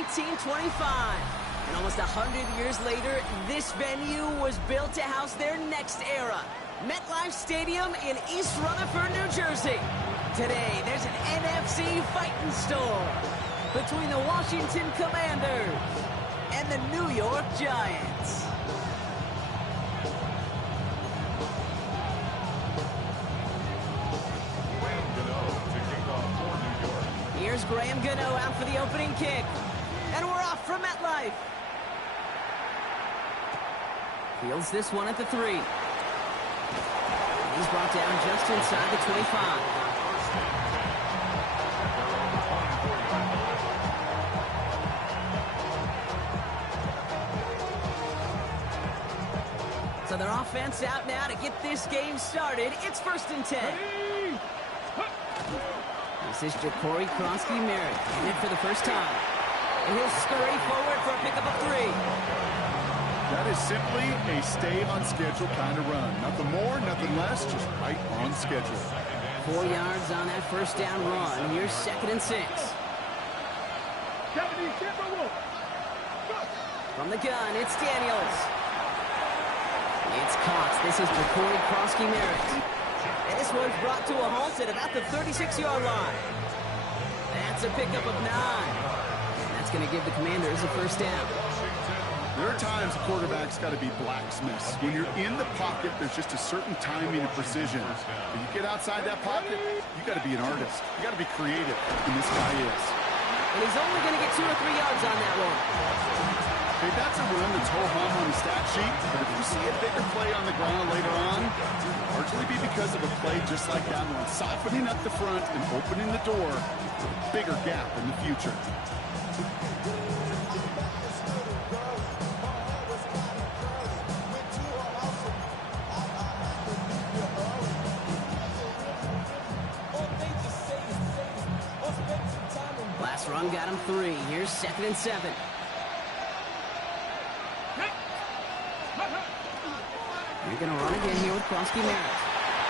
1925. And almost 100 years later, this venue was built to house their next era. MetLife Stadium in East Rutherford, New Jersey. Today, there's an NFC fighting storm between the Washington Commanders and the New York Giants. Here's Graham Gano out for the opening kick. And we're off from MetLife. Fields this one at the 3. He's brought down just inside the 25. So their offense out now to get this game started. It's 1st and 10. This is Jacory Krosky-Merritt in it for the first time. And he'll scurry forward for a pickup of 3. That is simply a stay-on-schedule kind of run. Nothing more, nothing less, just right on schedule. 4 yards on that first down run. Here's 2nd and 6. From the gun, it's Daniels. It's Cox. This is Jacory Krosky-Merritt. This one's brought to a halt at about the 36-yard line. That's a pickup of 9. And that's going to give the Commanders a first down. There are times a quarterback's got to be blacksmiths. When you're in the pocket, there's just a certain timing and precision. When you get outside that pocket, you got to be an artist. You got to be creative, and this guy is. And he's only going to get 2 or 3 yards on that one. Hey, that's a run that's ho-hum on the stat sheet, but if you see a bigger play on the ground later on, it'll largely be because of a play just like that one, softening up the front and opening the door for a bigger gap in the future. Last run got him 3. Here's 2nd and 7. You're going to run again here with Krosky-Merritt.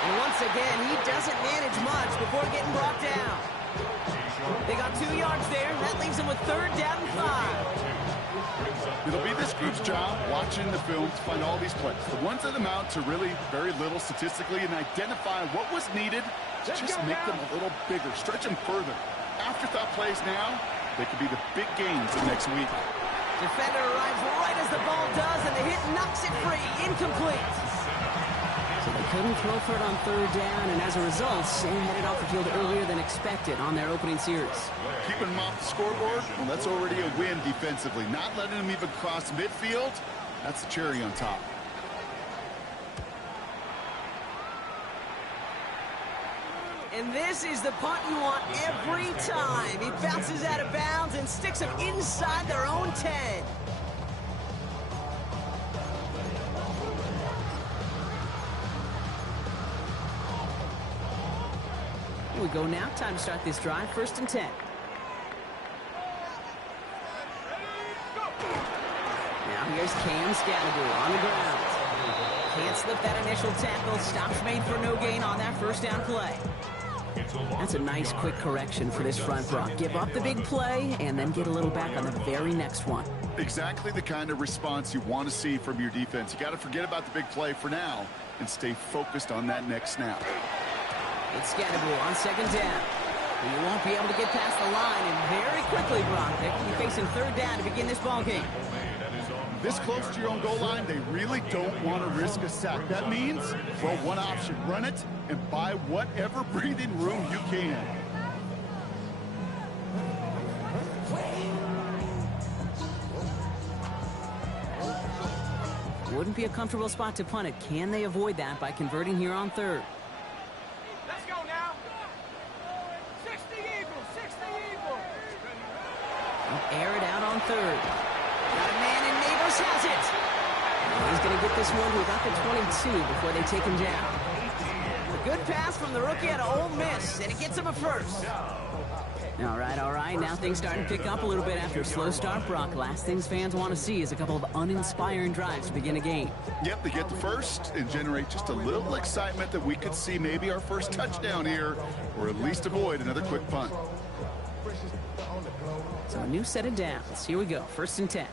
And once again, he doesn't manage much before getting brought down. They got 2 yards there. That leaves them with 3rd down and 5. It'll be this group's job watching the film to find all these plays. The ones that amount to really very little statistically and identify what was needed to just make them a little bigger, stretch them further. Afterthought plays now, they could be the big games of next week. Defender arrives right as the ball does, and the hit knocks it free. Incomplete. So they couldn't throw for it on 3rd down, and as a result, Sam headed off the field earlier than expected on their opening series. Keeping them off the scoreboard, well, that's already a win defensively. Not letting them even cross midfield, that's the cherry on top. And this is the punt you want every time. He bounces out of bounds and sticks them inside their own 10. Here we go now. Time to start this drive. 1st and 10. Now here's Cam Scadaboo on the ground. Can't slip that initial tackle. Stops made for no gain on that first down play. That's a nice quick correction for this front, Brock. Give up the big play and then get a little back on the very next one. Exactly the kind of response you want to see from your defense. You got to forget about the big play for now and stay focused on that next snap. It's Scadaboo on 2nd down. You won't be able to get past the line, and very quickly, Brock, they could be facing 3rd down to begin this ball game. This close to your own goal line, they really don't want to risk a sack. That means, well, one option, run it and buy whatever breathing room you can. Wouldn't be a comfortable spot to punt it. Can they avoid that by converting here on 3rd? Let's go now. 60 Eagles, 60 Eagles. Air it out on 3rd. Got a man, and Neighbors has it. He's going to get this one to about the 22 before they take him down. A good pass from the rookie out of Ole Miss, and it gets him a first. All right. Now things starting to pick up a little bit after a slow start, Brock. Last things fans want to see is a couple of uninspiring drives to begin a game. Yep, they get the first and generate just a little excitement that we could see maybe our first touchdown here, or at least avoid another quick punt. So new set of downs. Here we go, 1st and 10.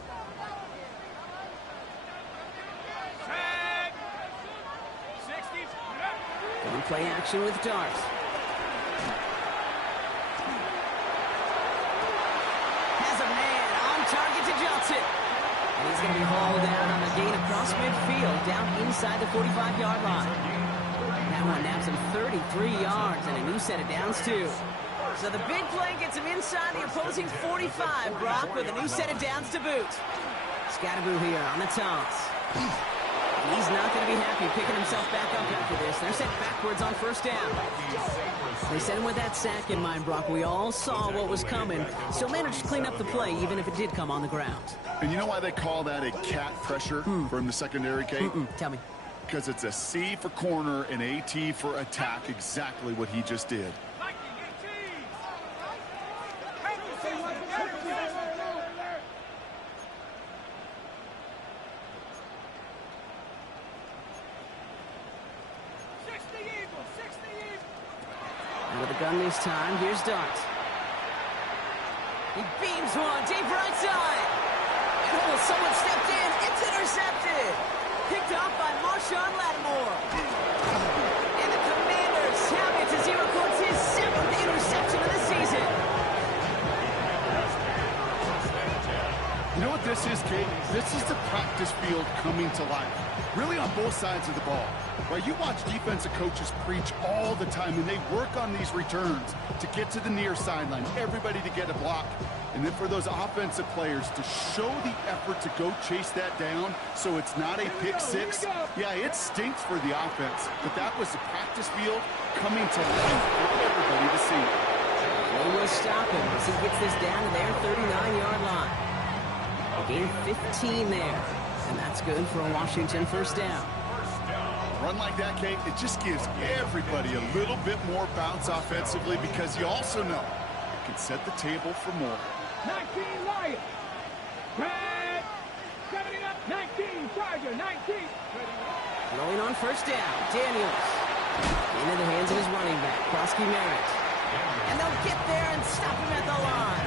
Going play action with Dart. Has a man on target to Johnson. And he's going to be hauled down on a gain across midfield, down inside the 45-yard line. That one naps him 33 yards and a new set of downs, too. So the big play gets him inside the opposing 45, Brock, with a new set of downs to boot. Scatterboo here on the toss. He's not going to be happy picking himself back up after this. They're sent backwards on 1st down. They sent him with that sack in mind, Brock. We all saw what was coming. Still managed to clean up the play, even if it did come on the ground. And you know why they call that a cat pressure from the secondary, Kate? Tell me. Because it's a C for corner and AT for attack, exactly what he just did. With a gun this time, here's Dart. He beams one, deep right side. Oh, someone stepped in. It's intercepted. Picked off by Marshawn Lattimore. And the Commanders have it as he records his 7th interception of the season. You know what this is, Kate? This is the practice field coming to life. Really on both sides of the ball. Right, you watch defensive coaches preach all the time, and they work on these returns to get to the near sideline, everybody to get a block. And then for those offensive players to show the effort to go chase that down so it's not a pick six, yeah, it stinks for the offense. But that was the practice field coming to life for everybody to see. They will stop him as he gets this down to their 39-yard line. Gain 15 there, and that's good for a Washington 1st down. Run like that, Kate, it just gives everybody a little bit more bounce offensively because you also know it can set the table for more. 19 Lions. Red. 70 up. 19 Tiger. 19. Rolling on 1st down. Daniels. Into the hands of his running back, Prosky Merritt. And they'll get there and stop him at the line.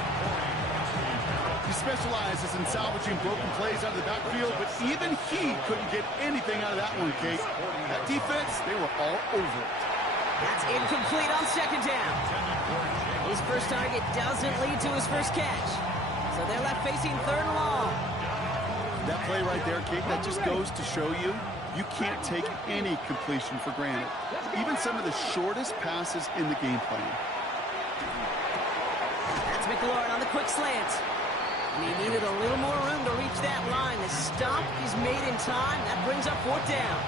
He specializes in salvaging broken plays out of the backfield, but even he couldn't get anything out of that one, Kate. That defense, they were all over it. That's incomplete on 2nd down. His first target doesn't lead to his first catch. So they're left facing 3rd and long. That play right there, Kate, that just goes to show you, you can't take any completion for granted. Even some of the shortest passes in the game plan. That's McLaurin on the quick slant. And he needed a little more room to reach that line. The stop is made in time. That brings up 4th down.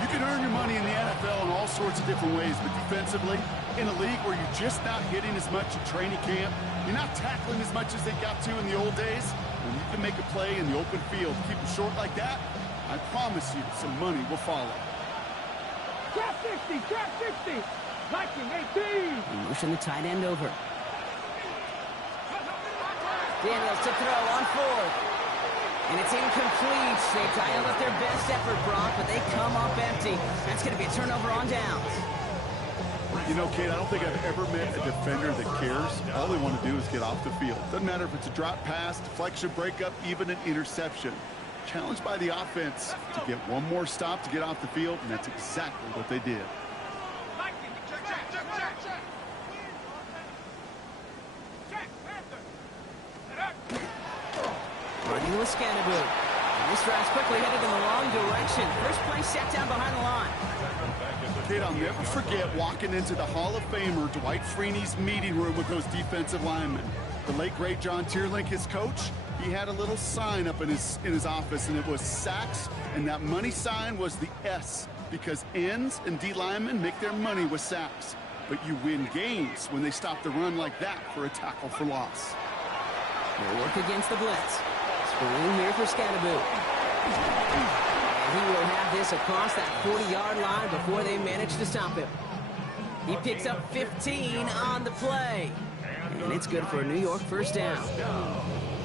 You can earn your money in the NFL in all sorts of different ways, but defensively, in a league where you're just not hitting as much at training camp, you're not tackling as much as they got to in the old days, when you can make a play in the open field, keep them short like that, I promise you some money will follow. Trap 60. Trap 60. Viking 18. Motion the tight end over. Daniels to throw on 4th. And it's incomplete. They dialed up their best effort, Brock, but they come up empty. That's going to be a turnover on downs. You know, Kate, I don't think I've ever met a defender that cares. All they want to do is get off the field. Doesn't matter if it's a drop pass, deflection, breakup, even an interception. Challenged by the offense to get one more stop to get off the field, and that's exactly what they did. Running with Scatterboo. This drive's quickly headed in the wrong direction. First play set down behind the line. Kate, I'll never forget walking into the Hall of Famer Dwight Freeney's meeting room with those defensive linemen. The late, great John Tierlink, his coach, he had a little sign up in his office, and it was sacks, and that money sign was the S, because ends and D linemen make their money with sacks. But you win games when they stop the run like that for a tackle for loss. They'll work against the blitz. Screen here for Scatterboo. And he will have this across that 40-yard line before they manage to stop him. He picks up 15 on the play. And it's good for a New York first down.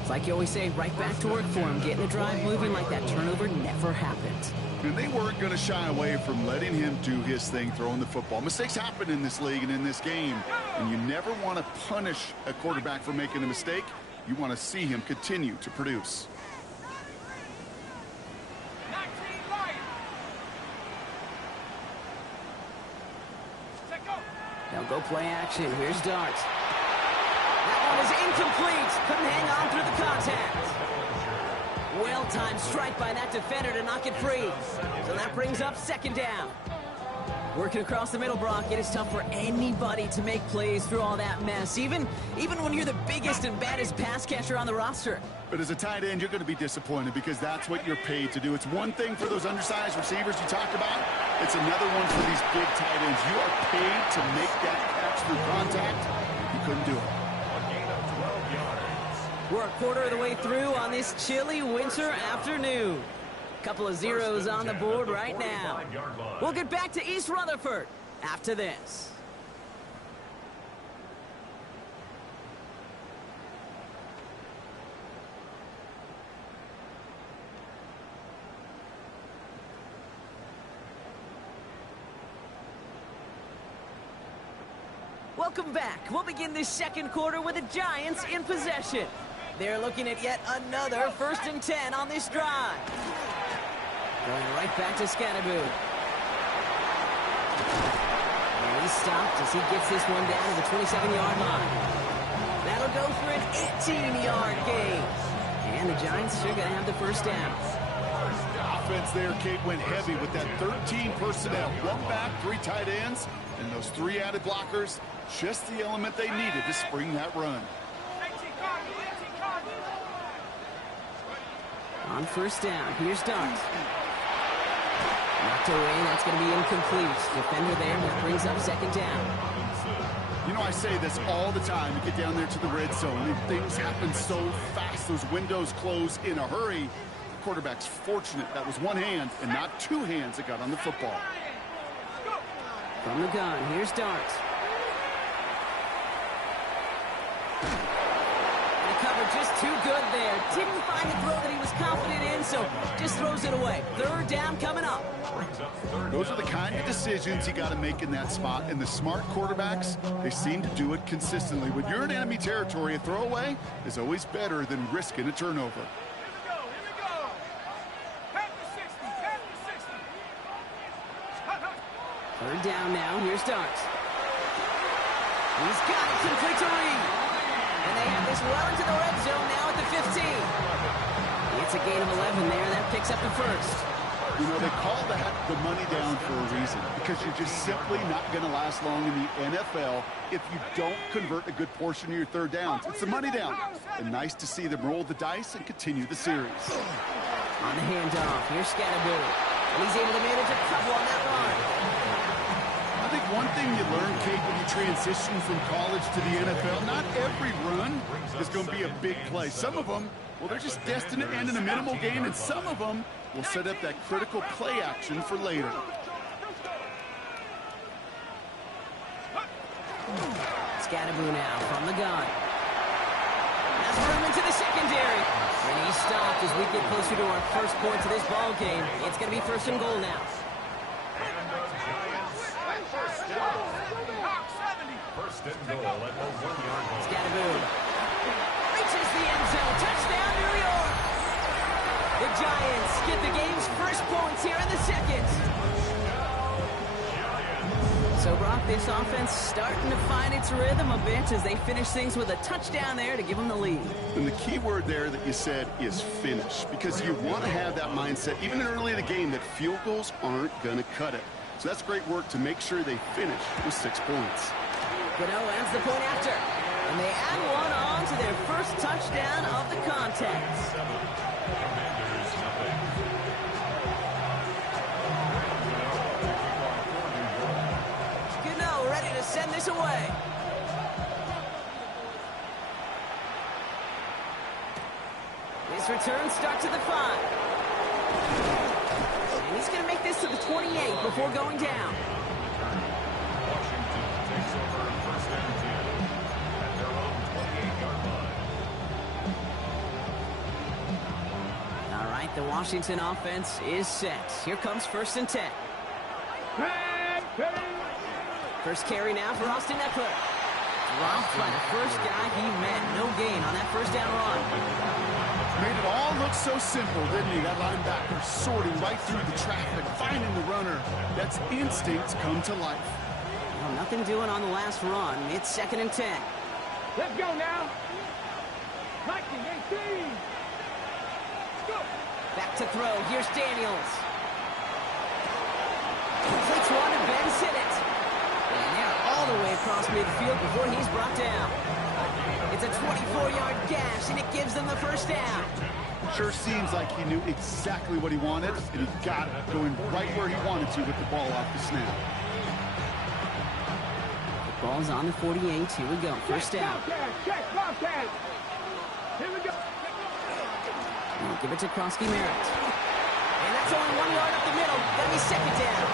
It's like you always say, right back to work for him, getting the drive moving like that turnover never happened. And they weren't going to shy away from letting him do his thing, throwing the football. Mistakes happen in this league and in this game, and you never want to punish a quarterback for making a mistake. You want to see him continue to produce. They'll go play action. Here's Dart. That one is incomplete. Couldn't hang on through the contact. Well-timed strike by that defender to knock it free. So that brings up second down. Working across the middle, Brock, it is tough for anybody to make plays through all that mess, even when you're the biggest and baddest pass catcher on the roster. But as a tight end, you're going to be disappointed because that's what you're paid to do. It's one thing for those undersized receivers you talked about. It's another one for these big tight ends. You are paid to make that catch through contact. You couldn't do it. We're a quarter of the way through on this chilly winter afternoon. Couple of zeros on the board right now. We'll get back to East Rutherford after this. Welcome back. We'll begin this second quarter with the Giants in possession. They're looking at yet another 1st and 10 on this drive. Going right back to Scatterboo. And he's stopped as he gets this one down to the 27-yard line. That'll go for an 18-yard gain. And the Giants are going to have the first down. The offense there, Kate, went heavy with that 13 personnel. 1 back, 3 tight ends, and those 3 added blockers. Just the element they needed to spring that run. On first down, here's Dart. Knocked away, that's going to be incomplete. Defender there, that brings up second down. You know, I say this all the time. You get down there to the red zone, and things happen so fast. Those windows close in a hurry. The quarterback's fortunate that was 1 hand and not 2 hands that got on the football. From the gun, here's Dart. Cover just too good there. Didn't find the throw that he was confident in, so just throws it away. Third down coming up. Those are the kind of decisions you got to make in that spot. And the smart quarterbacks, they seem to do it consistently. When you're in enemy territory, a throwaway is always better than risking a turnover. Third down now. Here's Dart. He's got it. Complete to Reed. And they have this well into the red zone now at the 15. It's a gain of 11 there. That picks up the first. You know, they call that the money down for a reason, because you're just simply not going to last long in the NFL if you don't convert a good portion of your third downs. It's the money down. And nice to see them roll the dice and continue the series. On the handoff, here's Scatterboo. And he's able to manage a couple on that run. I think one thing you learn, Kate, when you transition from college to the NFL, not every run is going to be a big play. Some of them, well, they're just destined to end in a minimal gain, and some of them will set up that critical play action for later. Scatterboo now from the gun. Has room into the secondary. And he's stopped as we get closer to our first points of this ball game. It's going to be 1st and goal now. Scatterboo reaches the end zone. Touchdown, New York! The Giants get the game's first points here in the second. So, Brock, this offense starting to find its rhythm a bit as they finish things with a touchdown there to give them the lead. And the key word there that you said is finish, because you want to have that mindset, even early in the game, that field goals aren't going to cut it. So that's great work to make sure they finish with 6 points. Gano adds the point after. And they add one on to their first touchdown of the contest. Gano ready to send this away. This return starts at the 5. And he's going to make this to the 28 before going down. The Washington offense is set. Here comes 1st and 10. First carry now for Austin Ekeler. Dropped by the first guy he met. No gain on that first down run. Made it all look so simple, didn't he? That linebacker sorting right through the traffic, finding the runner. That's instinct come to life. Well, nothing doing on the last run. It's 2nd and 10. Let's go now. 19-18. Go. Back to throw. Here's Daniels. Completes one to Ben Sinnott. And they're all the way across midfield before he's brought down. It's a 24-yard gash, and it gives them the first down. Sure seems like he knew exactly what he wanted, and he got it, going right where he wanted to with the ball off the snap. The ball's on the 48. Here we go. First down. Check, Bobcat. Here we go. We'll give it to Krosky Merritt. And that's only 1 yard up the middle. That'll be 2nd down.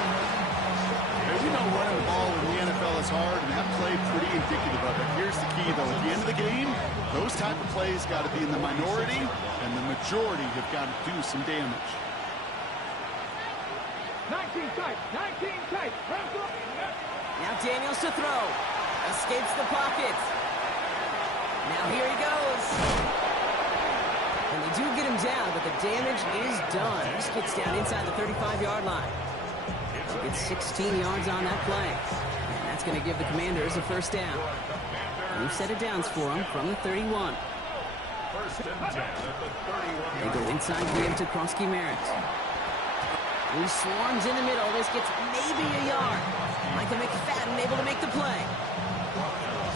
We know running the ball in the NFL is hard, and that play pretty indicative of it. Here's the key, though. At the end of the game, those type of plays got to be in the minority, and the majority have got to do some damage. 19 tight. 19 tight. Now Daniels to throw. Escapes the pocket. Now here he goes. And they do get him down, but the damage is done. He gets down inside the 35-yard line. It's 16 yards on that play. And that's going to give the Commanders a first down. New set of downs for them from the 31. They go inside, give to Krosky Merritt. He swarms in the middle. This gets maybe a yard. Micah McFadden able to make the play.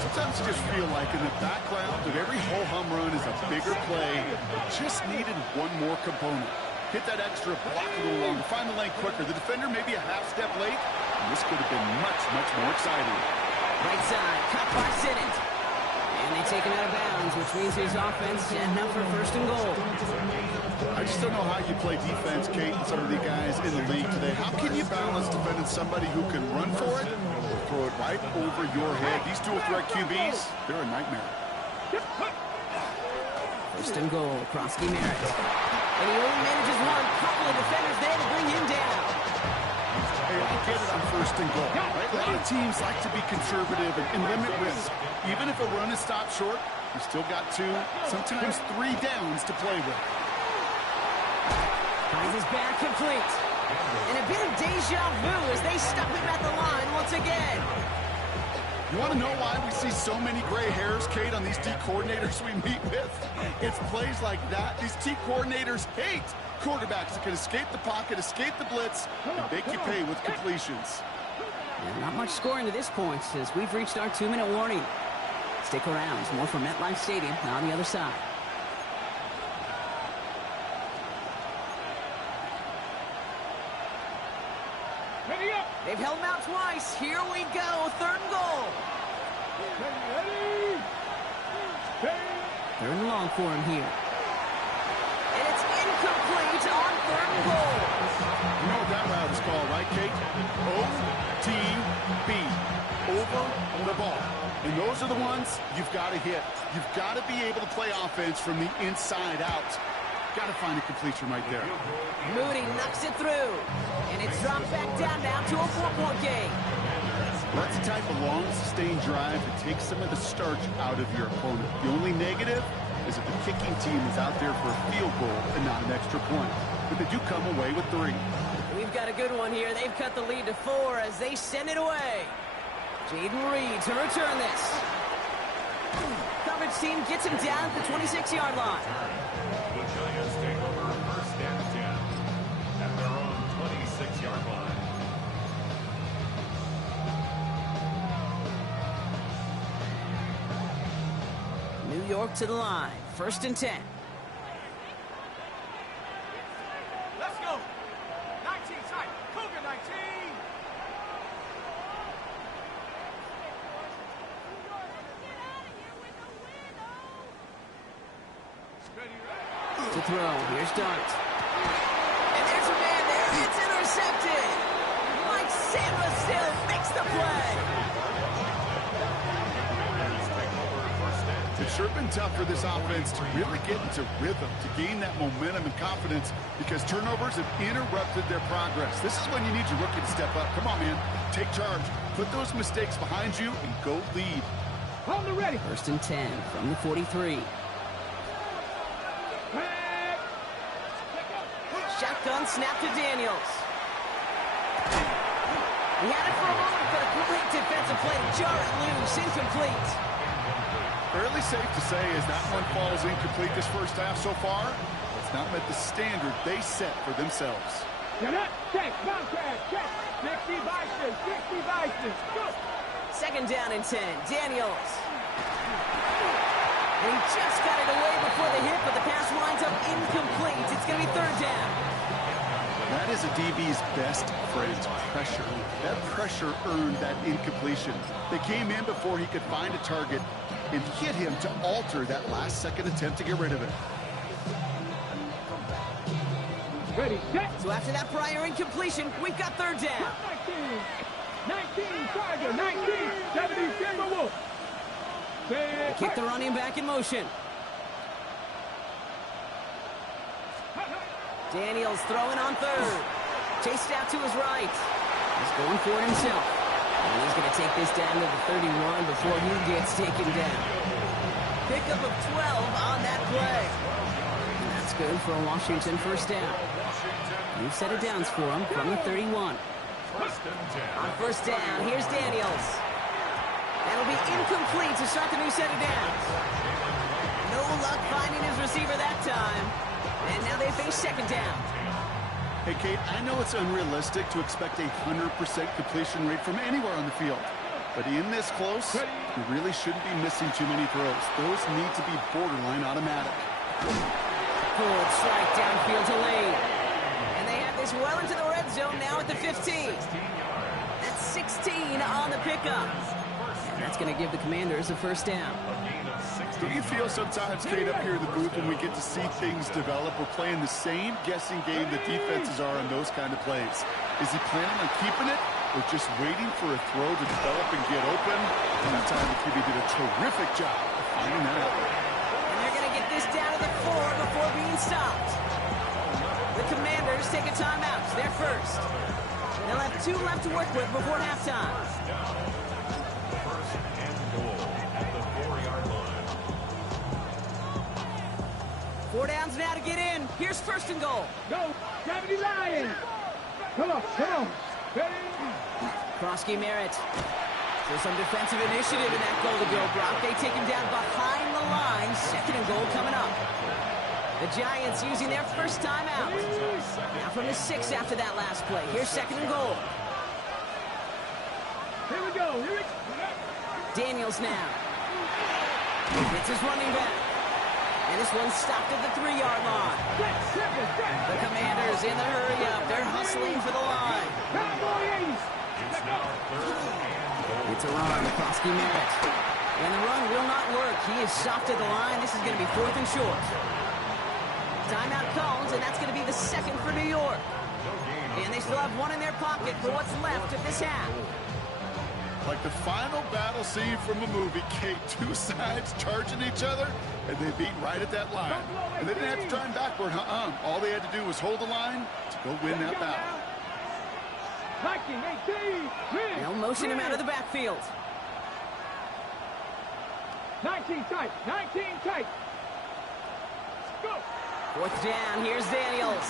Sometimes you just feel like in the background of every ho-hum run is a bigger play. Just needed one more component. Hit that extra, block a little longer, find the lane quicker. The defender maybe a half step late, and this could have been much, much more exciting. Right side, cut by Sinnott. And they take him out of bounds, which means his offense setting up for 1st and goal. I just don't know how you play defense, Kate, and some of the guys in the league today. How can you balance defending somebody who can run for it or throw it right over your head? These dual threat QBs, they're a nightmare. 1st and goal, Krosky Merritt. And he only manages one. Couple of defenders there to bring him down. Hey, I get it on 1st and goal. Right? A lot of teams like to be conservative and limit risk. Even if a run is stopped short, you still got 2, sometimes 3 downs to play with. Finds his back complete. And a bit of deja vu as they stop him at the line once again. You want to know why we see so many gray hairs, Kate, on these D coordinators we meet with? It's plays like that. These D coordinators hate quarterbacks that can escape the pocket, escape the blitz, and make you pay with completions. Yeah, not much scoring to this point as we've reached our 2-minute warning. Stick around. There's more from MetLife Stadium on the other side. Ready up. They've held him out twice. Here we go. 3rd and goal. Ready. 3rd and long for him here. And it's incomplete on 3rd and goal. You know what that route is called, right, Kate? OTB. Over the ball. And those are the ones you've got to hit. You've got to be able to play offense from the inside out. Got to find a completion right there. Moody knocks it through. And it's dropped back down now to a 4-point game. That's the type of long, sustained drive that takes some of the starch out of your opponent. The only negative is if the kicking team is out there for a field goal and not an extra point. But they do come away with 3. We've got a good one here. They've cut the lead to 4 as they send it away. Jaden Reed to return this. Coverage team gets him down at the 26-yard line. The Giants take over 1st and 10 at their own 26-yard line. New York to the line. 1st and 10. Let's go. 19 tight. Cougar 19. To throw. Here's Dart. And there's a man there. It's intercepted. Mike Sainristil makes the play. Take over 1st and It's sure been tough for this offense to really get into rhythm, to gain that momentum and confidence, because turnovers have interrupted their progress. This is when you need your rookie to step up. Come on, man. Take charge. Put those mistakes behind you and go lead. On the ready. 1st and 10 from the 43. Shotgun snap to Daniels. He had it for a moment, but a great defensive play to jar it loose. Incomplete. Fairly safe to say as that one falls incomplete this first half so far, it's not met the standard they set for themselves. Get up, check, Bobcat, check. 60 Vikings, 60 Vikings, go. 2nd down and 10. Daniels. And he just got it away before the hit, but the pass winds up incomplete. It's going to be 3rd down. That is a DB's best friend, pressure. That pressure earned that incompletion. They came in before he could find a target and hit him to alter that last-second attempt to get rid of it. Ready, set. So after that prior incompletion, we've got 3rd down. 19, Tiger, 19, 70, Timberwolves. Kick the running back in motion. Daniels throwing on 3rd. Chased out to his right. He's going for it himself. And he's going to take this down to the 31 before he gets taken down. Pickup of 12 on that play. And that's good for a Washington 1st down. New set of downs for him from the 31. 1st and 10. On 1st down, here's Daniels. That'll be incomplete to start the new set of downs. No luck finding his receiver that time. And now they face 2nd down. Hey, Kate, I know it's unrealistic to expect a 100% completion rate from anywhere on the field. But in this close, you really shouldn't be missing too many throws. Those need to be borderline automatic. Good strike downfield to Lane. And they have this well into the red zone now at the 15. That's 16 on the pickup. And that's going to give the Commanders a 1st down. Do you feel sometimes, Kate, up here in the booth when we get to see things develop, we're playing the same guessing game the defenses are on those kind of plays? Is he planning on keeping it or just waiting for a throw to develop and get open? And that time the QB did a terrific job of finding that out. And they're going to get this down to the 4 before being stopped. The Commanders take a timeout. They're first. They'll have 2 left to work with before halftime. 1st and goal at the 4-yard line. 4 downs now to get in. Here's 1st and goal. Go, 70 Lions. Come on, come on. Ready? Krosky Merritt. So some defensive initiative in that goal to go, Brock. They take him down behind the line. 2nd and goal coming up. The Giants using their first timeout. Now from the 6 after that last play. Here's 2nd and goal. Here we go, here we go. Daniels now. It's his running back. And this one's stopped at the 3-yard line. The Commanders in the hurry-up. They're hustling for the line. It's a run. Krosky Merritt. And the run will not work. He is stopped at the line. This is going to be 4th and short. Timeout calls, and that's going to be the 2nd for New York. And they still have 1 in their pocket for what's left of this half. Like the final battle scene from a movie, Kate, 2 sides charging each other, and they beat right at that line. And they didn't have to try and backward, All they had to do was hold the line to go win that battle. They'll motion him out of the backfield. 19 tight, 19 tight. Go. 4th down, here's Daniels.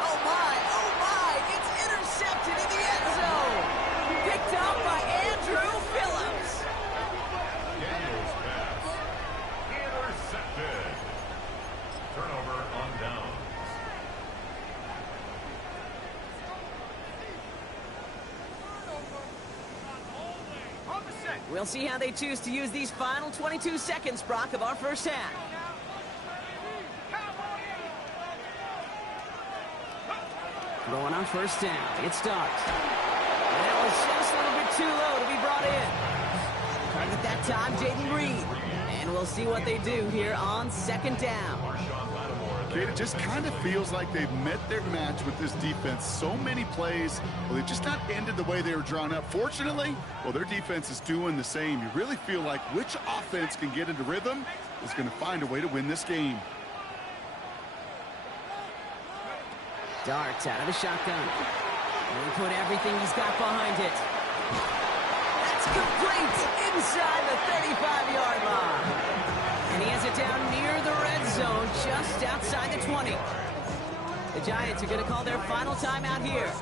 Oh my, it's intercepted in the end zone. Picked up by Andrew Phillips. Daniels pass. Intercepted. Turnover on downs. We'll see how they choose to use these final 22 seconds, Brock, of our first half. Going on 1st down. It starts. And that was just a little bit too low to be brought in. Target that time, Jaden Reed. And we'll see what they do here on 2nd down. Kate, it just kind of feels like they've met their match with this defense. So many plays, well, they've just not ended the way they were drawn up. Fortunately, well, their defense is doing the same. You really feel like which offense can get into rhythm is going to find a way to win this game. Darts out of the shotgun. And put everything he's got behind it. That's complete inside the 35-yard line. And he has it down near the red zone, just outside the 20. The Giants are going to call their final timeout here.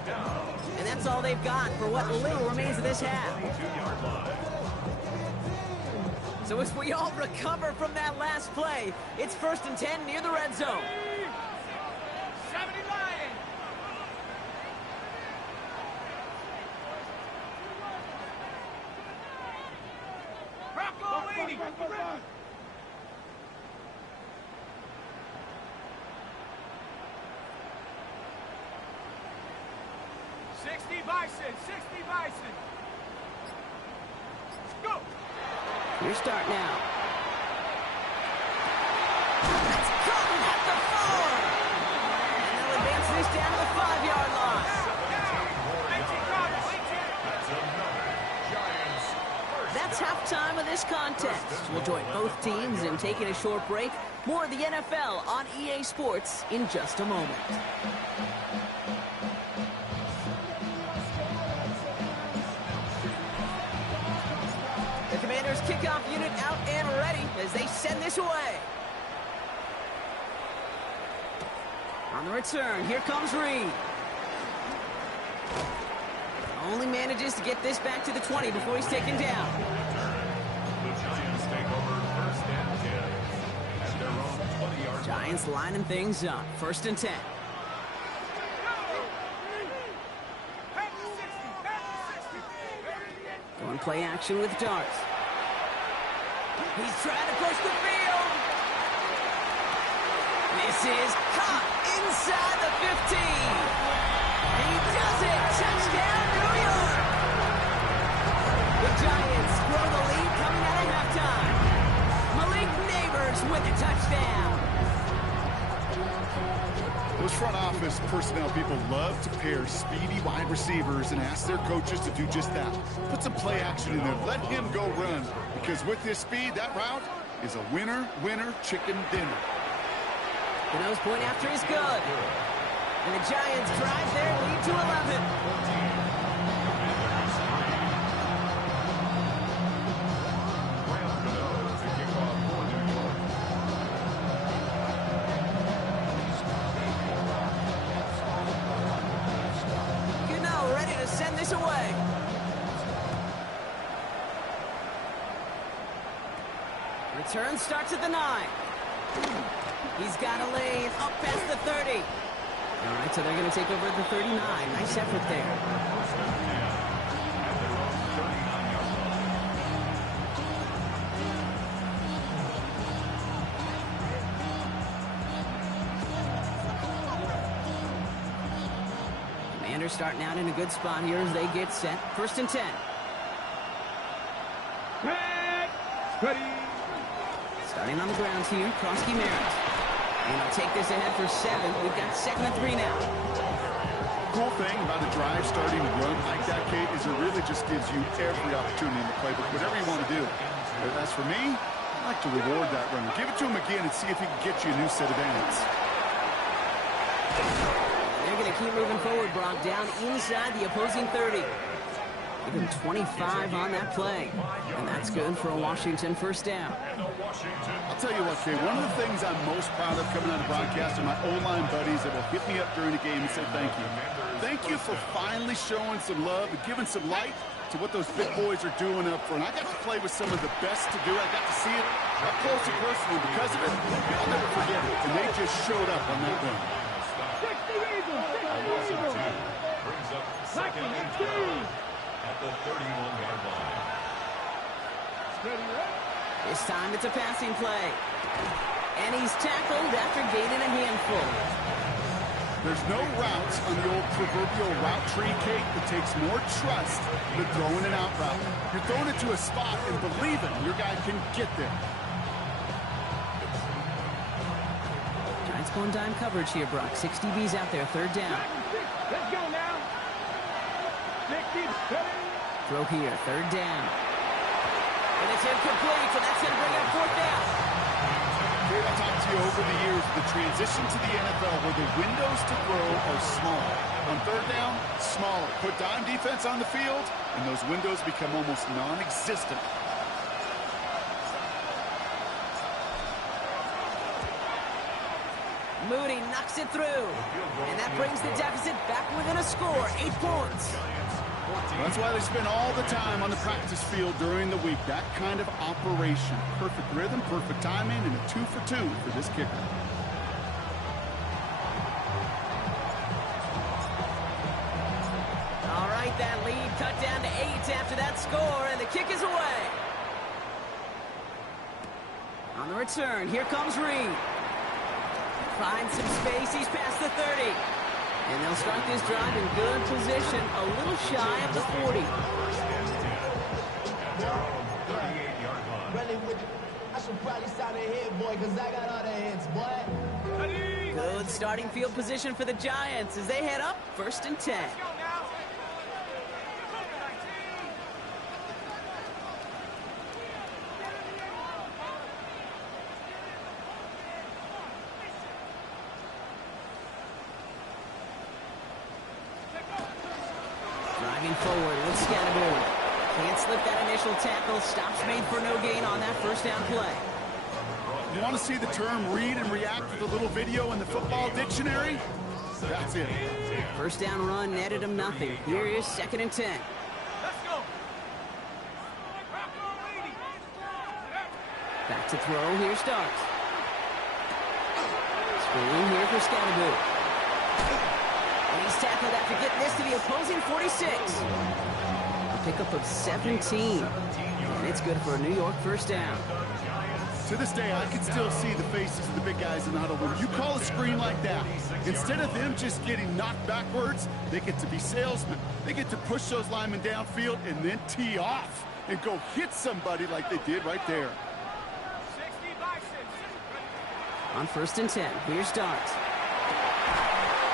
And that's all they've got for what little remains of this half. So as we all recover from that last play, it's 1st and 10 near the red zone. 70 Lions. Rocco 80. 60 Bison, 60 Bison. Go. Your start now. That's caught at the 4. And they'll advance this down to the 5-yard line. That's halftime of this contest. We'll join both teams in taking a short break. More of the NFL on EA Sports in just a moment. The Commanders' kickoff unit out and ready as they send this away. On the return, here comes Reed. Only manages to get this back to the 20 before he's taken down. The Giants take over 1st and 10 at their own 20-yard line. Giants lining things up. 1st and 10. Going play action with Darts. He's trying to push the field. This is caught inside the 15. He does it. Touchdown, New York. The Giants grow the lead coming out of halftime. Malik Neighbors with a touchdown. Those front office personnel people love to pair speedy wide receivers and ask their coaches to do just that. Put some play action in there. Let him go run. Because with his speed, that route is a winner, chicken dinner. The nose point after is good. And the Giants drive their lead to 11. Gano ready to send this away. Return starts at the 9. He's got a lane up past the 30. All right, so they're going to take over at the 39. Nice effort there. Commanders starting out in a good spot here as they get set. 1st and 10. Ready. Starting on the ground here, Krosky Merritt. And he'll take this ahead for 7. We've got 2nd and 3 now. Cool thing about a drive starting run like that, Kate, is it really just gives you every opportunity in the playbook, whatever you want to do. As for me, I like to reward that runner. Give it to him again and see if he can get you a new set of downs. They're going to keep moving forward, Brock, down inside the opposing 30. Give him 25 on that play. And that's good for a Washington 1st down. I'll tell you what, Kate, one of the things I'm most proud of coming out of broadcast are my O-line buddies that will hit me up during the game and say thank you. Thank you for finally showing some love and giving some light to what those big boys are doing up front. I got to play with some of the best to do it. I got to see it up close and personal. Because of it, I'll never forget it. And they just showed up on that run. 60 Eagles, 60 Eagles. Brings up 2nd and 10 at the 31-yard line. This time it's a passing play. And he's tackled after gaining a handful. There's no routes on the old proverbial route tree, Kate, that takes more trust than throwing an out route. You're throwing it to a spot and believing your guy can get there. Giants going dime coverage here, Brock. 6 DBs out there, third down. Let's go now. 60, 30. Throw here, third down. And it's incomplete, so that's going to bring up fourth down. Dave, I've talked to you over the years, the transition to the NFL where the windows to throw are small. On third down, smaller. Put dime defense on the field, and those windows become almost non-existent. Moody knocks it through. And that brings the deficit back within a score, 8 points. That's why they spend all the time on the practice field during the week. That kind of operation. Perfect rhythm, perfect timing, and a 2 for 2 for this kicker. All right, that lead cut down to 8 after that score, and the kick is away. On the return, here comes Reed. Finds some space, he's past the 30. And they'll start this drive in good position, a little shy of the 40. I should probably sign a hit, boy, because I got all the hits, boy. Good starting field position for the Giants as they head up, 1st and 10. Driving forward with Scatterboard. Can't slip that initial tackle. Stops made for no gain on that first down play. You want to see the term read and react with a little video in the football dictionary? That's it. First down run netted him nothing. Here is 2nd and 10. Back to throw. Here starts. Screen here for Scatterboard. And he's tackled after getting this to the opposing 46. A pickup of 17. And it's good for a New York first down. To this day, I can still see the faces of the big guys in the huddle. When you call a screen like that, instead of them just getting knocked backwards, they get to be salesmen. They get to push those linemen downfield and then tee off and go hit somebody like they did right there. On 1st and 10, here's Starks.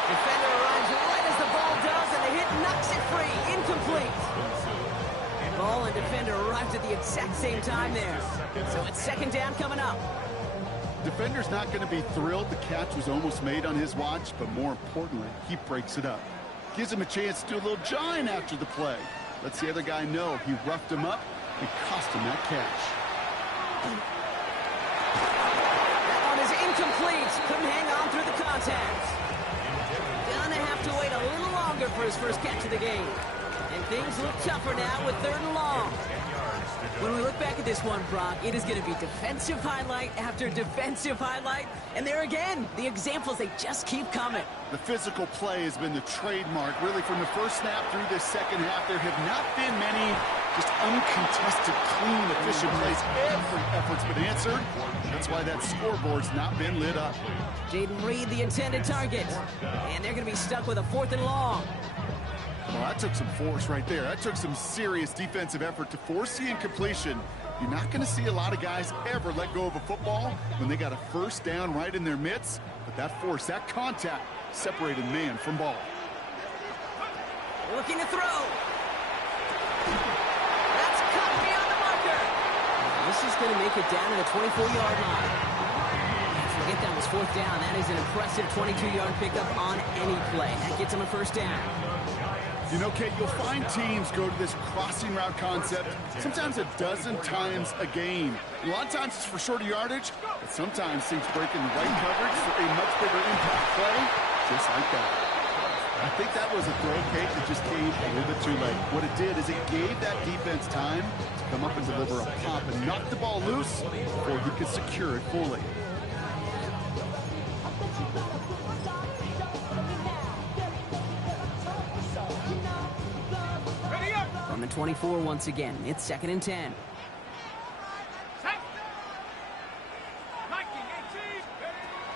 Defender arrives right as the ball does, and the hit knocks it free. Incomplete. Ball and defender arrived at the exact same time there. So it's 2nd down coming up. Defender's not going to be thrilled the catch was almost made on his watch, but more importantly, he breaks it up. Gives him a chance to do a little jawing after the play. Lets the other guy know he roughed him up and cost him that catch. That one is incomplete. Couldn't hang on through the contact. Gonna have to wait a little longer for his first catch of the game. And things look tougher now with 3rd and long. When we look back at this one, Brock, it is going to be defensive highlight after defensive highlight. And there again, the examples, they just keep coming. The physical play has been the trademark. Really, from the first snap through this second half, there have not been many just uncontested, clean, efficient plays. Every effort's been answered. That's why that scoreboard's not been lit up. Jaden Reed, the intended target. And they're going to be stuck with a 4th and long. Well, that took some force right there. That took some serious defensive effort to force the incompletion. You're not going to see a lot of guys ever let go of a football when they got a first down right in their midst. But that force, that contact, separated man from ball. Looking to throw. That's cut beyond the marker. This is going to make it down to the 24-yard line. Forget that was 4th down. That is an impressive 22-yard pickup on any play. That gets him a first down. You know, Kate, you'll find teams go to this crossing route concept sometimes a dozen times a game. A lot of times it's for shorter yardage, but sometimes teams break in the right coverage for a much bigger impact play, just like that. I think that was a throw, Kate, that just came a little bit too late. What it did is it gave that defense time to come up and deliver a pop and knock the ball loose before he could secure it fully. On the 24 once again, it's 2nd and 10.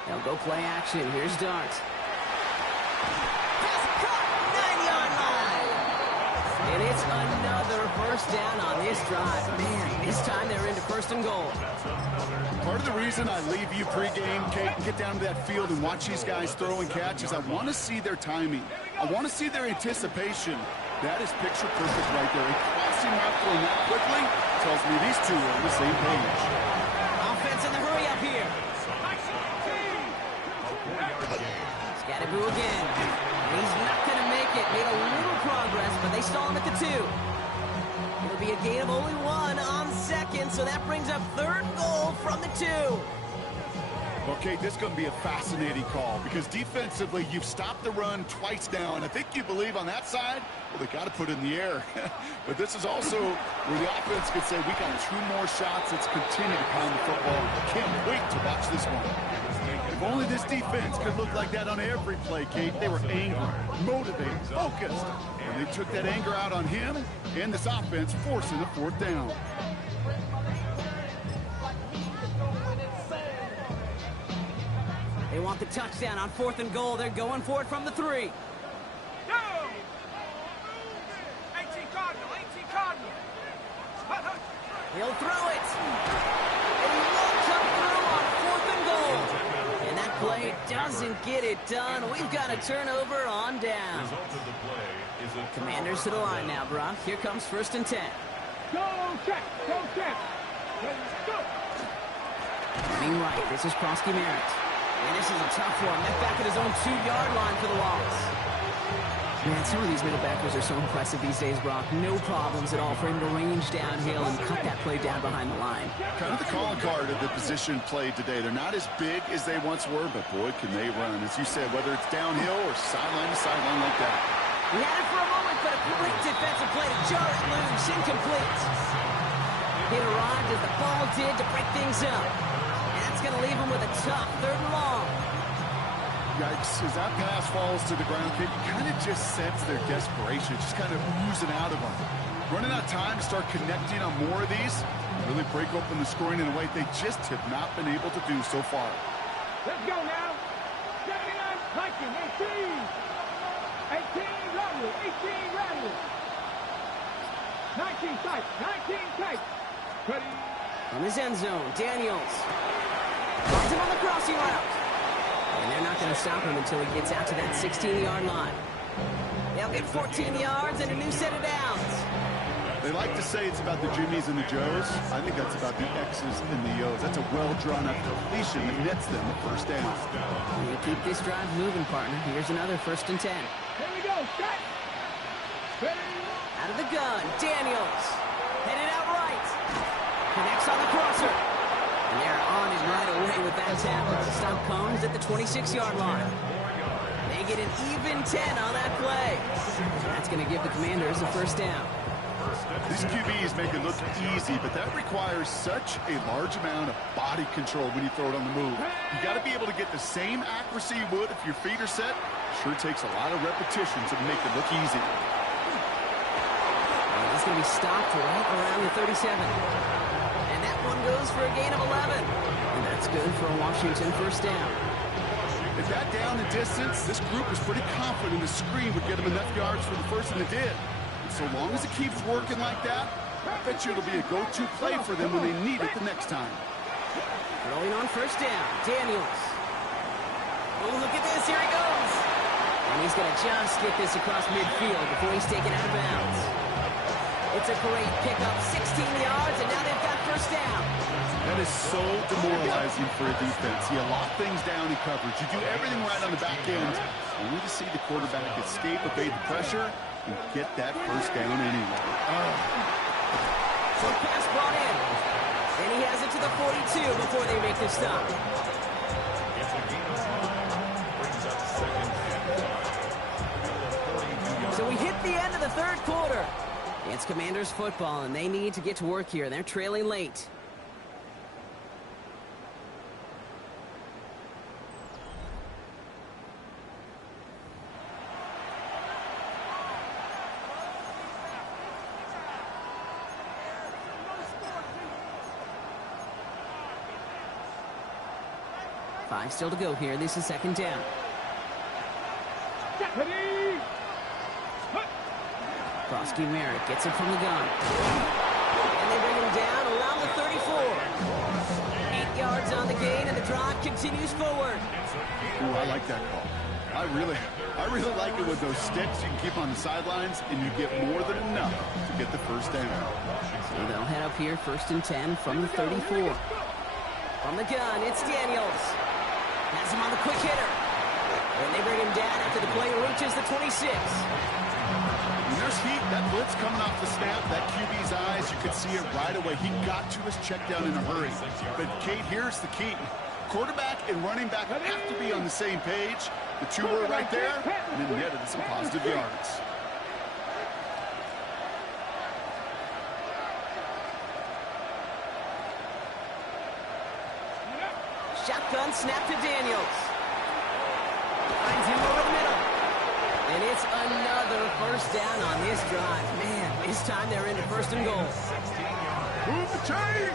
They'll go play action. Here's Dart. Pass caught, 9-yard line. And it's another first down on this drive. Man, this time they're into first and goal. Part of the reason I leave you pregame, Kate, and get down to that field and watch these guys throw and catch is I want to see their timing. I want to see their anticipation. That is picture perfect right there. A crossing route thrown that quickly tells me these two are on the same page. Offense in the hurry up here. Scatterboo again. He's not going to make it. Made a little progress, but they stall him at the 2. It'll be a gain of only 1 on second, so that brings up third goal from the 2. Okay, this is going to be a fascinating call because defensively, you've stopped the run twice now, and I think you believe on that side, well, they got to put it in the air. But this is also where the offense could say, we got 2 more shots. Let's continue to pound the football. Can't wait to watch this one. If only this defense could look like that on every play, Kate. They were angry, motivated, focused, and they took that anger out on him and this offense, forcing a 4th down. They want the touchdown on 4th and goal. They're going for it from the 3. Go! 18 Cardinal, 18 Cardinal. He'll throw it. And he won't come through on 4th and goal. And that play doesn't get it done. We've got a turnover on down. Commanders to the line now, Brock. Here comes 1st and 10. Go check, go check. Go. Being right, this is Prosky Merritt. And this is a tough one. Met back at his own 2-yard line for the loss. Man, some of these middle backers are so impressive these days, Brock. No problems at all for him to range downhill and cut that play down behind the line. Kind of the calling card of the position played today. They're not as big as they once were, but boy, can they run. As you said, whether it's downhill or sideline to sideline like that. He had it for a moment, but a great defensive play to jar it loose, incomplete. It arrived as the ball did to break things up. And that's going to leave him with a tough 3rd and long. Yikes, as that pass falls to the ground, Kate, you kind of just sense their desperation, just kind of oozing out of them. Running out of time to start connecting on more of these, really break open the scoring in a way they just have not been able to do so far. Let's go now. 79, 19, 18. 18, Radley, 18, Radley. 19 tight, 19 tight. Ready. On his end zone, Daniels. Finds him on the crossing route. And they're not going to stop him until he gets out to that 16-yard line. They'll get 14 yards and a new set of downs. They like to say it's about the Jimmies and the Joes. I think that's about the X's and the O's. That's a well-drawn-up completion that nets them the 1st down. You keep this drive moving, partner. Here's another 1st and 10. Here we go, set. Ready. Out of the gun, Daniels. Headed out right. Connects on the crosser. And they're on him right away with that tackle. Stop comes at the 26-yard line. They get an even 10 on that play. That's going to give the Commanders a 1st down. These QBs make it look easy, but that requires such a large amount of body control when you throw it on the move. You got to be able to get the same accuracy you would if your feet are set. Sure takes a lot of repetitions to make it look easy. He's going to be stopped right around the 37. And that one goes for a gain of 11. And that's good for a Washington 1st down. If that down the distance, this group was pretty confident the screen would get them enough yards for the 1st, and it did. And so long as it keeps working like that, I bet you it'll be a go-to play for them when they need it the next time. Rolling on 1st down, Daniels. Oh, look at this, here he goes. And he's going to just get this across midfield before he's taken out of bounds. It's a great pickup, 16 yards, and now they've got 1st down. That is so demoralizing for a defense. You lock things down in coverage. You do everything right on the back end. Only to see the quarterback escape, evade the pressure, and get that 1st down anyway. So pass brought in. And he has it to the 42 before they make the stop. So we hit the end of the 3rd quarter. It's Commanders football, and they need to get to work here. They're trailing late. Five still to go here. This is 2nd down. Frosty Merritt gets it from the gun. And they bring him down around the 34. 8 yards on the gain, and the drive continues forward. Ooh, I like that call. I really like it with those sticks you can keep on the sidelines, and you get more than enough to get the first down. So they'll head up here, 1st and 10 from the 34. From the gun, it's Daniels. Has him on the quick hitter. And they bring him down after the play reaches the 26. When there's heat, that blitz coming off the snap, that QB's eyes, you could see it right away. He got to his check down in a hurry. But, Kate, here's the key. Quarterback and running back have to be on the same page. The two were right there, and then netted some positive yards. Shotgun snap to Daniels. Finds him over the middle. And it's another first down on this drive. Man, this time they're into 1st and goal. Move the chain!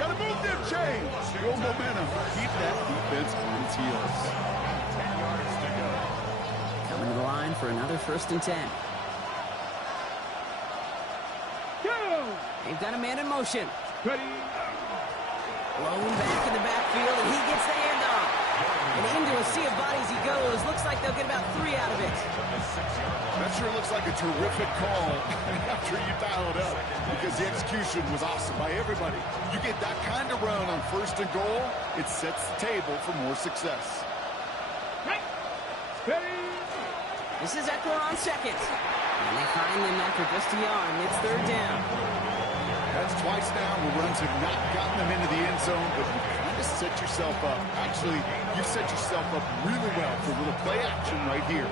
Gotta move them chains! Go momentum. Keep that defense on its heels. Coming to the line for another 1st and 10. They've got a man in motion. Blown back in the backfield, and he gets the handoff. And into a sea of bodies he goes. Looks like they'll get about 3 out of it. That sure looks like a terrific call after you dial it up, because the execution was awesome by everybody. You get that kind of run on 1st and goal, it sets the table for more success. This is Eckler on 2nd. And they find them after just a yard, and it's 3rd down. That's twice now where runs have not gotten them into the end zone, but you kind of set yourself up. Actually, you set yourself up really well for a little play action right here.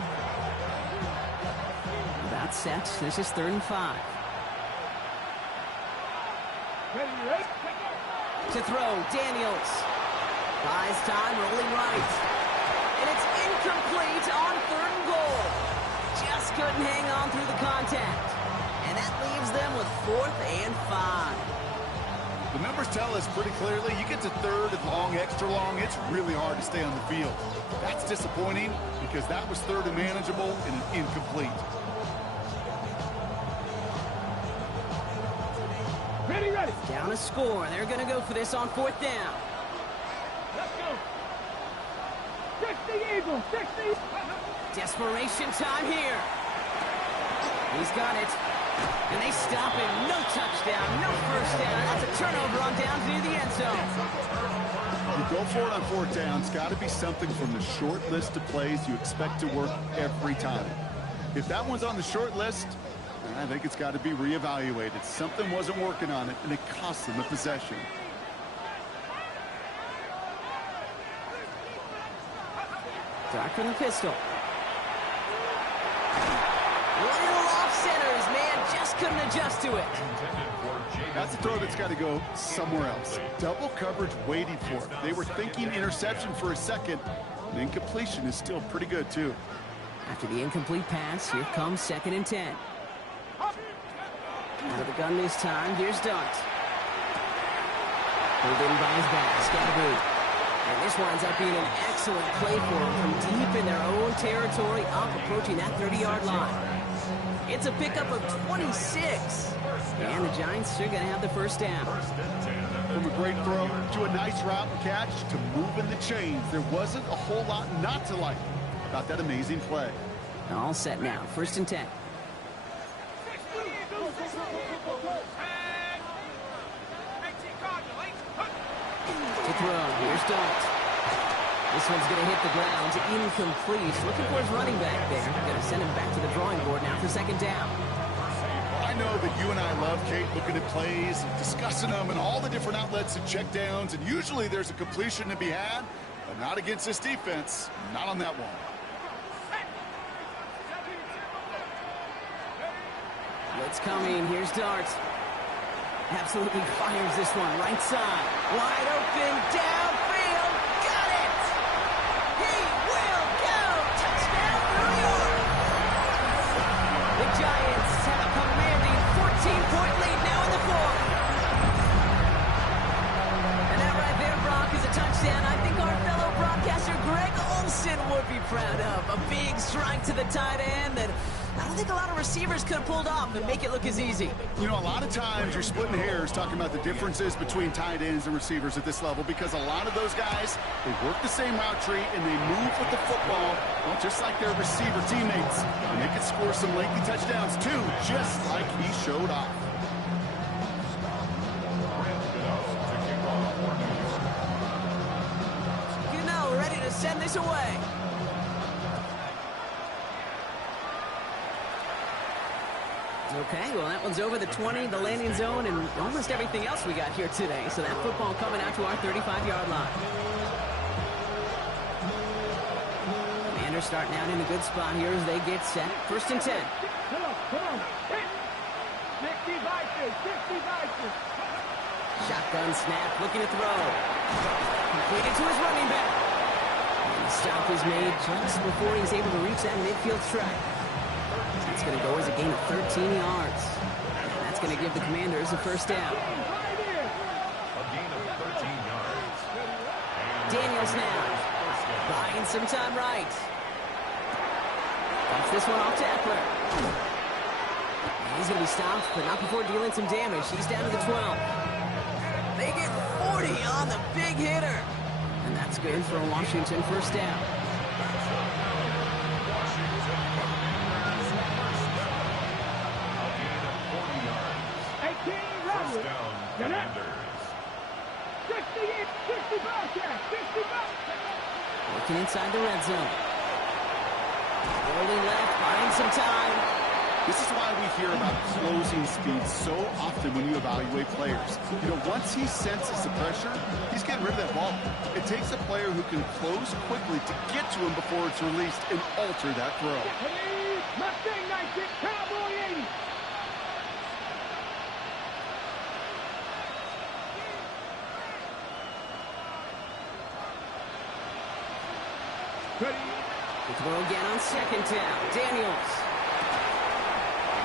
About set. This is 3rd and 5. To throw, Daniels. Buys time, rolling right. And it's incomplete on 3rd and goal. Just couldn't hang on through the contact. And that leaves them with 4th and 5. The numbers tell us pretty clearly, you get to 3rd and long, extra long, it's really hard to stay on the field. That's disappointing because that was 3rd and manageable and incomplete. Ready. Down a score. They're going to go for this on 4th down. Let's go. 60 Eagles, 60. Desperation time here. He's got it. And they stop him. No touchdown, no first down. That's a turnover on down near the end zone. You go for it on 4th down. It's got to be something from the short list of plays you expect to work every time. If that one's on the short list, I think it's got to be reevaluated. Something wasn't working on it, and it cost them a possession. Dark from the pistol. Little off centers, man, just couldn't adjust to it. That's a throw that's got to go somewhere else. Double coverage waiting for it. They were thinking interception for a second. The incompletion is still pretty good, too. After the incomplete pass, here comes 2nd and 10. Out of the gun this time, here's Dunt. Pulled in by his back, Scatterby. And this winds up being an excellent play for them from deep in their own territory, up approaching that 30-yard line. It's a pickup of 26. And the Giants are going to have the first down. From a great throw to a nice route and catch to moving the chains. There wasn't a whole lot not to like about that amazing play. All set now. 1st and 10. To throw. Here's Dunt. This one's going to hit the ground. Incomplete. Looking for his running back there. Going to send him back to the drawing board now for 2nd down. I know that you and I love, Kate, looking at plays, discussing them, and all the different outlets and checkdowns, and usually there's a completion to be had, but not against this defense. Not on that one. Blitz coming. Here's Dart. Absolutely fires this one. Right side. Wide open. Downfield. Got it! He will go! Touchdown, New York! The Giants have a commanding 14-point lead now in the 4th. And that right there, Brock, is a touchdown I think our fellow broadcaster Greg Olsen would be proud of. A big strike to the tight end that I don't think a lot of receivers could have pulled off and make it look as easy. You know, a lot of times you're splitting hairs talking about the differences between tight ends and receivers at this level because a lot of those guys, they work the same route tree and they move with the football, well, just like their receiver teammates. And they can score some lengthy touchdowns too, just like he showed off. Ready to send this away. Okay, well, that one's over the 20, the landing zone, and almost everything else we got here today. So that football coming out to our 35-yard line. Commanders starting out in a good spot here as they get set. 1st and 10. Come on. 60 Vikings, 60 Vikings. Shotgun snap, looking to throw. Completed to his running back. The stop is made just before he's able to reach that midfield strike. That's going to go as a gain of 13 yards. And that's going to give the Commanders a 1st down. A gain of 13 yards. Daniels now. Buying some time right. Dumps this one off to Eckler. He's going to be stopped, but not before dealing some damage. He's down to the 12. They get 40 on the big hitter. And that's good for a Washington 1st down. First down, Commanders. 60 Bobcats, 60 Bobcats. Working inside the red zone. Rolling left, buying some time. This is why we hear about closing speed so often when you evaluate players. You know, once he senses the pressure, he's getting rid of that ball. It takes a player who can close quickly to get to him before it's released and alter that throw. Mustang 19, Cowboy 80. The throw again on 2nd down. Daniels.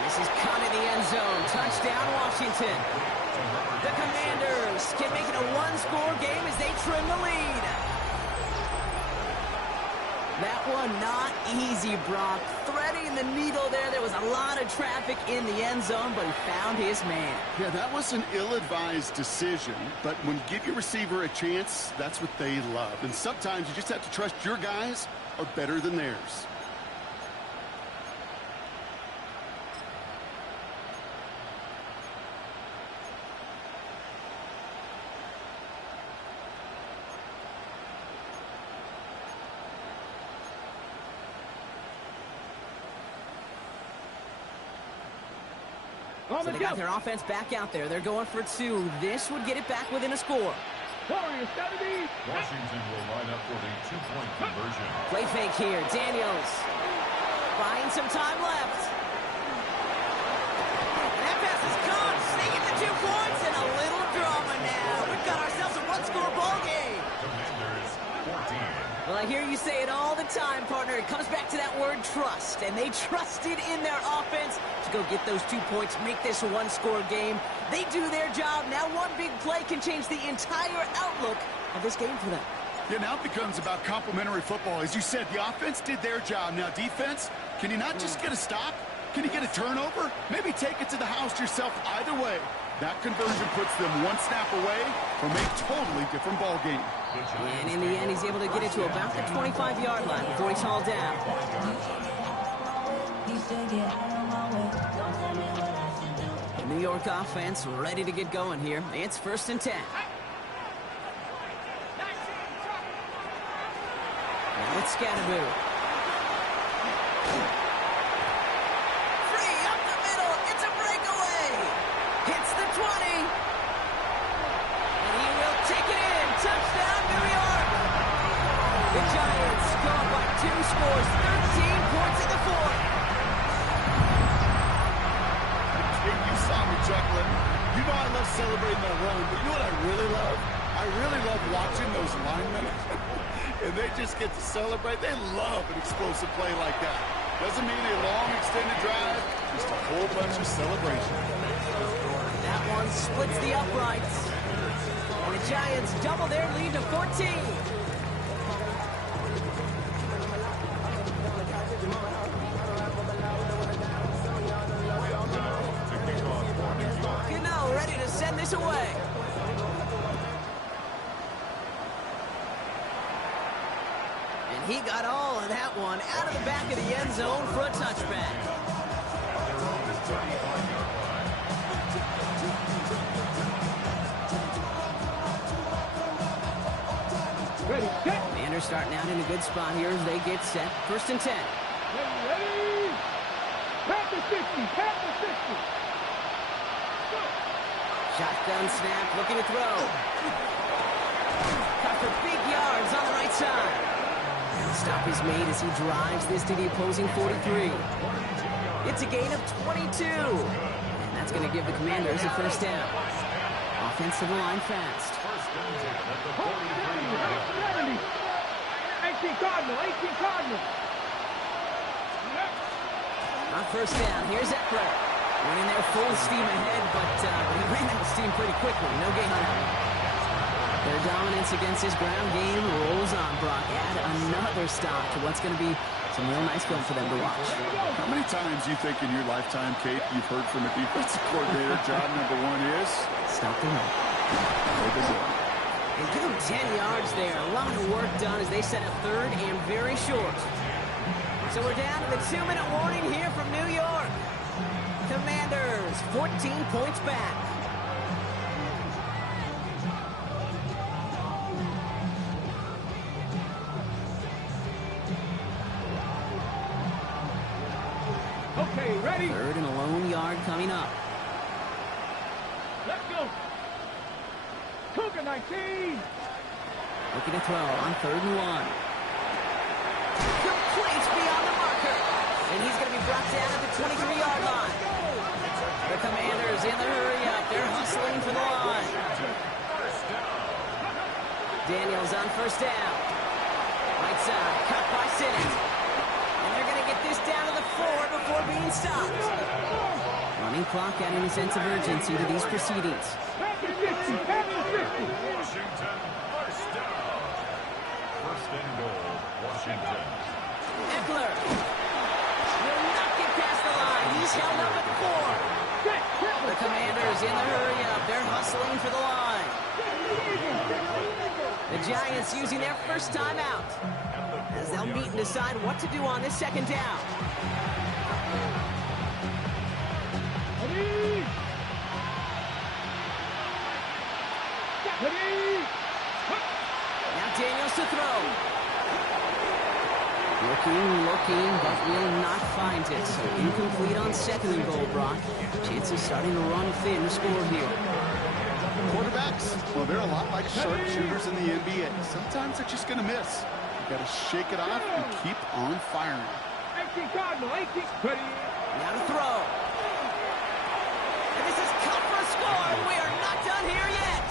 This is caught in the end zone. Touchdown, Washington. The Commanders can make it a one-score game as they trim the lead. That one not easy, Brock. Threading the needle there. There was a lot of traffic in the end zone, but he found his man. Yeah, that was an ill-advised decision, but when you give your receiver a chance, that's what they love. And sometimes you just have to trust your guys are better than theirs. So they got their offense back out there. They're going for 2. This would get it back within a score. Washington will line up for the 2-point conversion. Play fake here. Daniels. Buying some time left. And that pass is gone. Sneaking the 2 points and a little drama now. We've got ourselves a one-score ball game. Commanders 14. Well, I hear you say it all the time, partner. It comes back to that word trust. And they trusted in their offense to go get those 2 points, make this a one-score game. They do their job. Now one big play can change the entire outlook of this game for them. Yeah, now it becomes about complementary football. As you said, the offense did their job. Now defense, can you not just get a stop? Can you get a turnover? Maybe take it to the house yourself. Either way, that conversion puts them one snap away from a totally different ball game. And in the end, he's able to get it to about the 25-yard line before he's hauled down. The New York offense ready to get going here. It's 1st and 10. Now it's Scatterboo. Free up the middle. It's a breakaway. Hits the 20. And he will take it in. Touchdown, New York. The Giants go up by 2 scores. 13 points in the 4th. You saw me chuckling. You know I love celebrating that run, but you know what I really love? I really love watching those linemen. And they just get to celebrate. They love an explosive play like that. Doesn't mean a long extended drive, just a whole bunch of celebration. That one splits the uprights. And the Giants double their lead to 14. He got all of that one out of the back of the end zone for a touchback. Ready, set. Commanders starting out in a good spot here as they get set. 1st and 10. Ready. Pat the 50. Pat the 50. Shotgun snap, looking to throw. Caught for big yards on the right side. Stop is made as he drives this to the opposing 43. It's a gain of 22. And that's going to give the Commanders a 1st down. Offensive line fast. 70. 18 Cardinal. 18 Cardinal. On 1st down, here's Eckler. Went in there full steam ahead, but he ran out of steam pretty quickly. No gain on that. Their dominance against his ground game rolls on, Brock. Add another stop to what's going to be some real nice film for them to watch. How many times do you think in your lifetime, Kate, you've heard from a defensive coordinator, job number 1 is? Stop the run. And give them 10 yards there. A lot of work done as they set a 3rd and very short. So we're down to the 2-minute warning here from New York. Commanders, 14 points back. Okay, ready. 3rd and a lone yard coming up. Let's go. Cougar 19. Looking to throw on 3rd and 1. Complete beyond the marker. And he's going to be brought down at the 23-yard line. The Commanders in the hurry-up. They're hustling for the line. Daniels on 1st down. Right side, cut by Sinnott. And they're going to get this down to the 4 before being stopped. Running clock adding a sense of urgency to these proceedings. Pat the 50. Pat the 50. Washington, 1st down. 1st and goal, Washington. Eckler will not get past the line. He's held up at the 4. The Commanders in the hurry-up. They're hustling for the line. The Giants using their 1st timeout as they'll meet and decide what to do on this 2nd down. Ready. Ready. Now Daniels to throw. Looking, but will not find it. So incomplete on 2nd and goal, Brock. Chances starting to run thin to score here. Quarterbacks, well, they're a lot like sharpshooters in the NBA. Sometimes they're just going to miss. You got to shake it off and keep on firing. 18 Cardinal. 18. Ready. Now to throw. And this is cut for a score. We are not done here yet.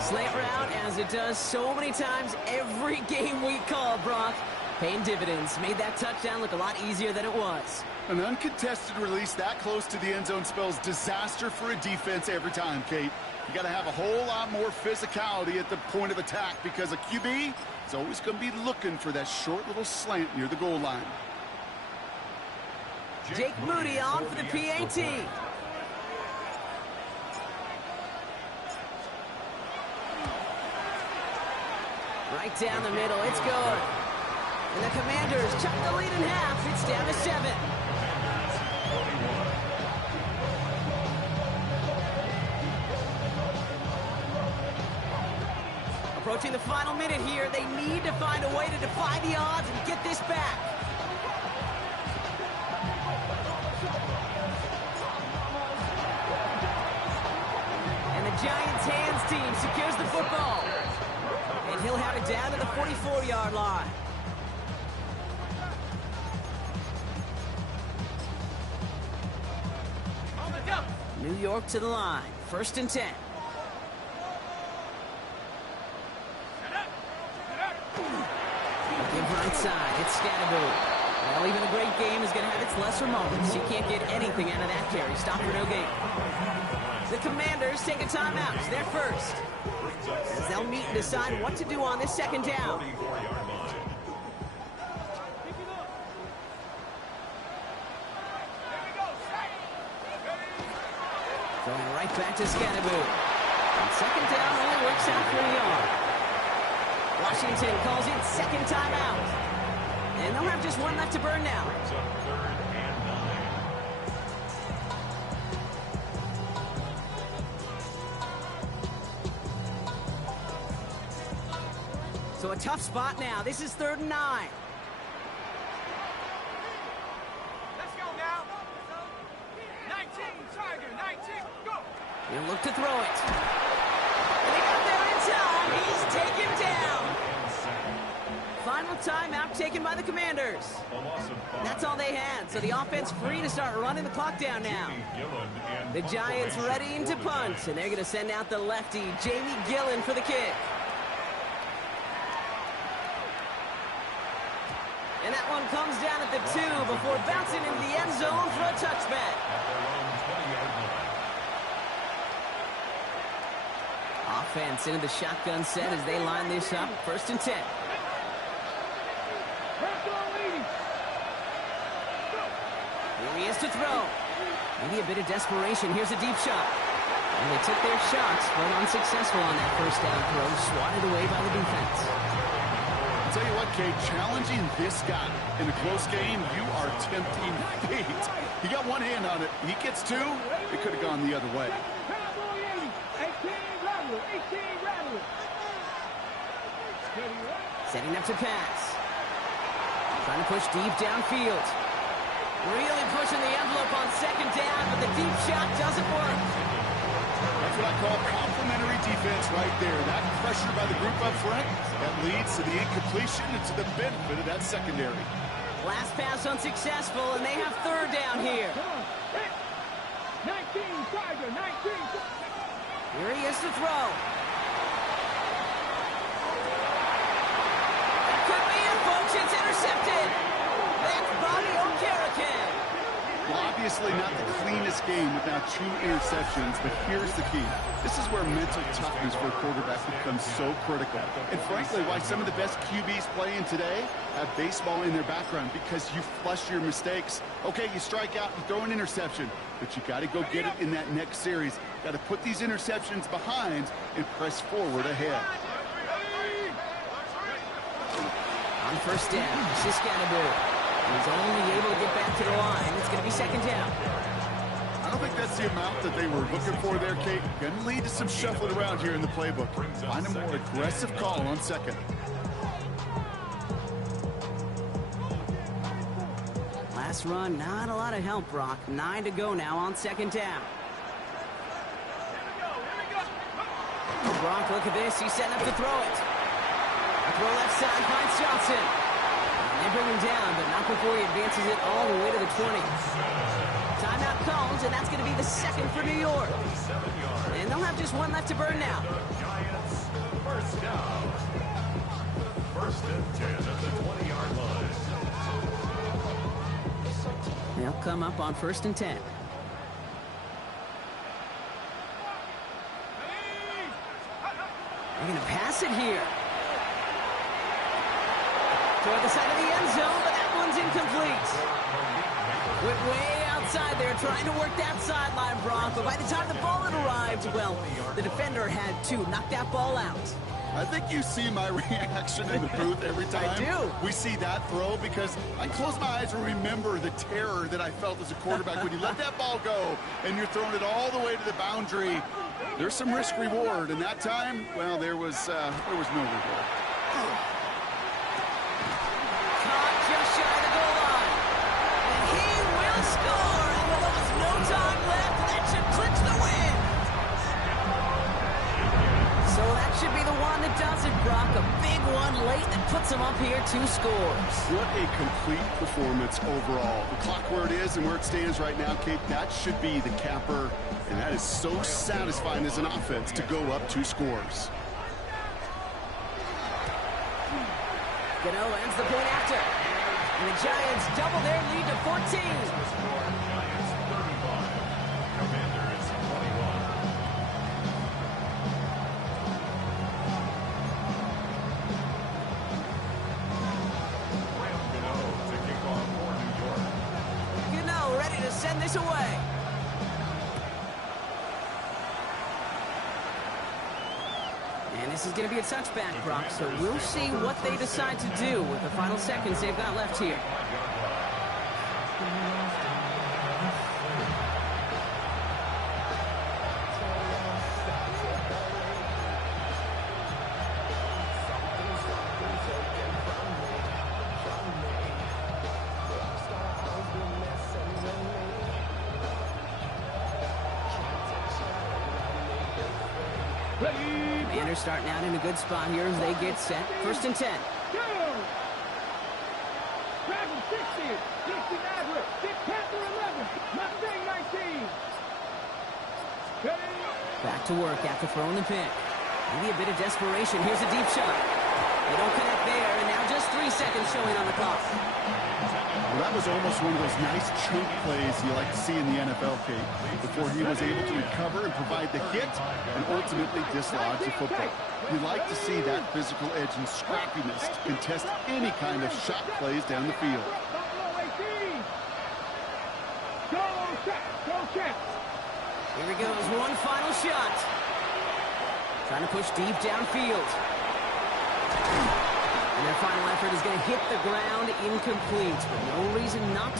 Slant route, as it does so many times every game we call, Brock. Paying dividends. Made that touchdown look a lot easier than it was. An uncontested release that close to the end zone spells disaster for a defense every time, Kate. You got to have a whole lot more physicality at the point of attack because a QB is always going to be looking for that short little slant near the goal line. Jake Moody on for the PAT. Right down the middle, it's good. And the Commanders chuck the lead in half. It's down to 7. Approaching the final minute here, they need to find a way to defy the odds and get this back. And the Giants hands team secures the football. And he'll have it down to the 44-yard line. New York to the line. 1st and 10. Give right side. It's Scatterboot. Well, even a great game is going to have its lesser moments. You can't get anything out of that carry. Stop for no gain. The Commanders take a timeout. It's their 1st. As they'll meet and decide what to do on this 2nd down. Going right back to Scatterboot. And 2nd down only works out for a yard. Washington calls in second timeout. And they'll have just one left to burn now. Brings up 3rd and 9. So a tough spot now. This is 3rd and 9. Let's go now. 19, Tiger, 19, go. He'll look to throw it. And he got there in time. He's taken down. Final timeout taken by the Commanders. A loss of 5. That's all they had. So the offense free to start running the clock down now. Gillen in The Giants punt ready to formation punt, for the and they're going to send out the lefty, Jamie Gillen, for the kick. And that one comes down at the 2 before bouncing into the end zone for a touchback. at their own 20-yard line. Offense into the shotgun set as they line this up. 1st and 10. Here he is to throw. Maybe a bit of desperation. Here's a deep shot. And they took their shots, but unsuccessful on that 1st down throw. Swatted away by the defense. I'll tell you what, Kate, challenging this guy in a close game, you are tempting fate. He got one hand on it. He gets 2. It could have gone the other way. Cowboy 80, 18 Rattler, 18 Rattler. Setting up to pass. Trying to push deep downfield. Really pushing the envelope on 2nd down, but the deep shot doesn't work. That's what I call complimentary defense right there. That pressure by the group up front, that leads to the incompletion and to the benefit of that secondary. Last pass unsuccessful, and they have 3rd down here. Come on, 19 Tiger, 19. Here he is to throw. That could be it, folks. It's intercepted. That's Bobby Okereke. Well, obviously not the cleanest game without 2 interceptions, but here's the key. This is where mental toughness for a quarterback becomes so critical. And frankly, why some of the best QBs playing today have baseball in their background, because you flush your mistakes. Okay, you strike out and throw an interception, but you got to go get it in that next series. Got to put these interceptions behind and press forward ahead. On 1st down, Siskanabu. He's only able to get back to the line. It's going to be 2nd down. I don't think that's the amount that they were looking for there, Kate. Going to lead to some shuffling around here in the playbook. Find a more aggressive call on 2nd. Last run, not a lot of help, Brock. 9 to go now on 2nd down. Brock, look at this. He's setting up to throw it. Throw left side, finds Johnson. They bring him down, but not before he advances it all the way to the 20. Timeout comes, and that's going to be the 2nd for New York. And they'll have just one left to burn now. Giants, 1st down. 1st and 10 at the 20-yard line. They'll come up on 1st and 10. They're going to pass it here. Toward the side of the end zone, but that one's incomplete. Went way outside there, trying to work that sideline, Brock. But by the time the ball had arrived, well, the defender had to knock that ball out. I think you see my reaction in the booth every time I do. we see that throw, because I close my eyes and remember the terror that I felt as a quarterback when you let that ball go and you're throwing it all the way to the boundary. There's some risk reward, and that time, well, there was no reward. Caught just shy of the goal line. And he will score. And with almost no time left, that should clinch the win. So that should be the one that does it, Brock. A big one late that puts him up here 2 scores. What a complete performance overall. The clock where it is and where it stands right now, Kate, that should be the capper. And that is so satisfying as an offense to go up 2 scores. Gano ends the point after. And the Giants double their lead to 14. Giants 35. Commanders 21. Graham Gano to kick off for New York. Gano ready to send this away. And this This is going to be a touchback, Brock, so we'll see what they decide to do with the final seconds they've got left here. Commanders starting out in a good spot here as they get set. 1st and 10. Dragon 60, 60 Maverick, Dick Panther 11, Mustang 19. Ready? Back to work after throwing the pick. Maybe a bit of desperation. Here's a deep shot. They don't connect there, and now just 3 seconds showing on the clock. Well, that was almost one of those nice chunk plays you like to see in the NFL, Kate, before he was able to recover and provide the hit and ultimately dislodge the football. You like to see that physical edge and scrappiness to contest any kind of shot plays down the field. Go, check, go, check. Here he goes, one final shot. Trying to push deep downfield. And their final effort is going to hit the ground incomplete, but no reason not to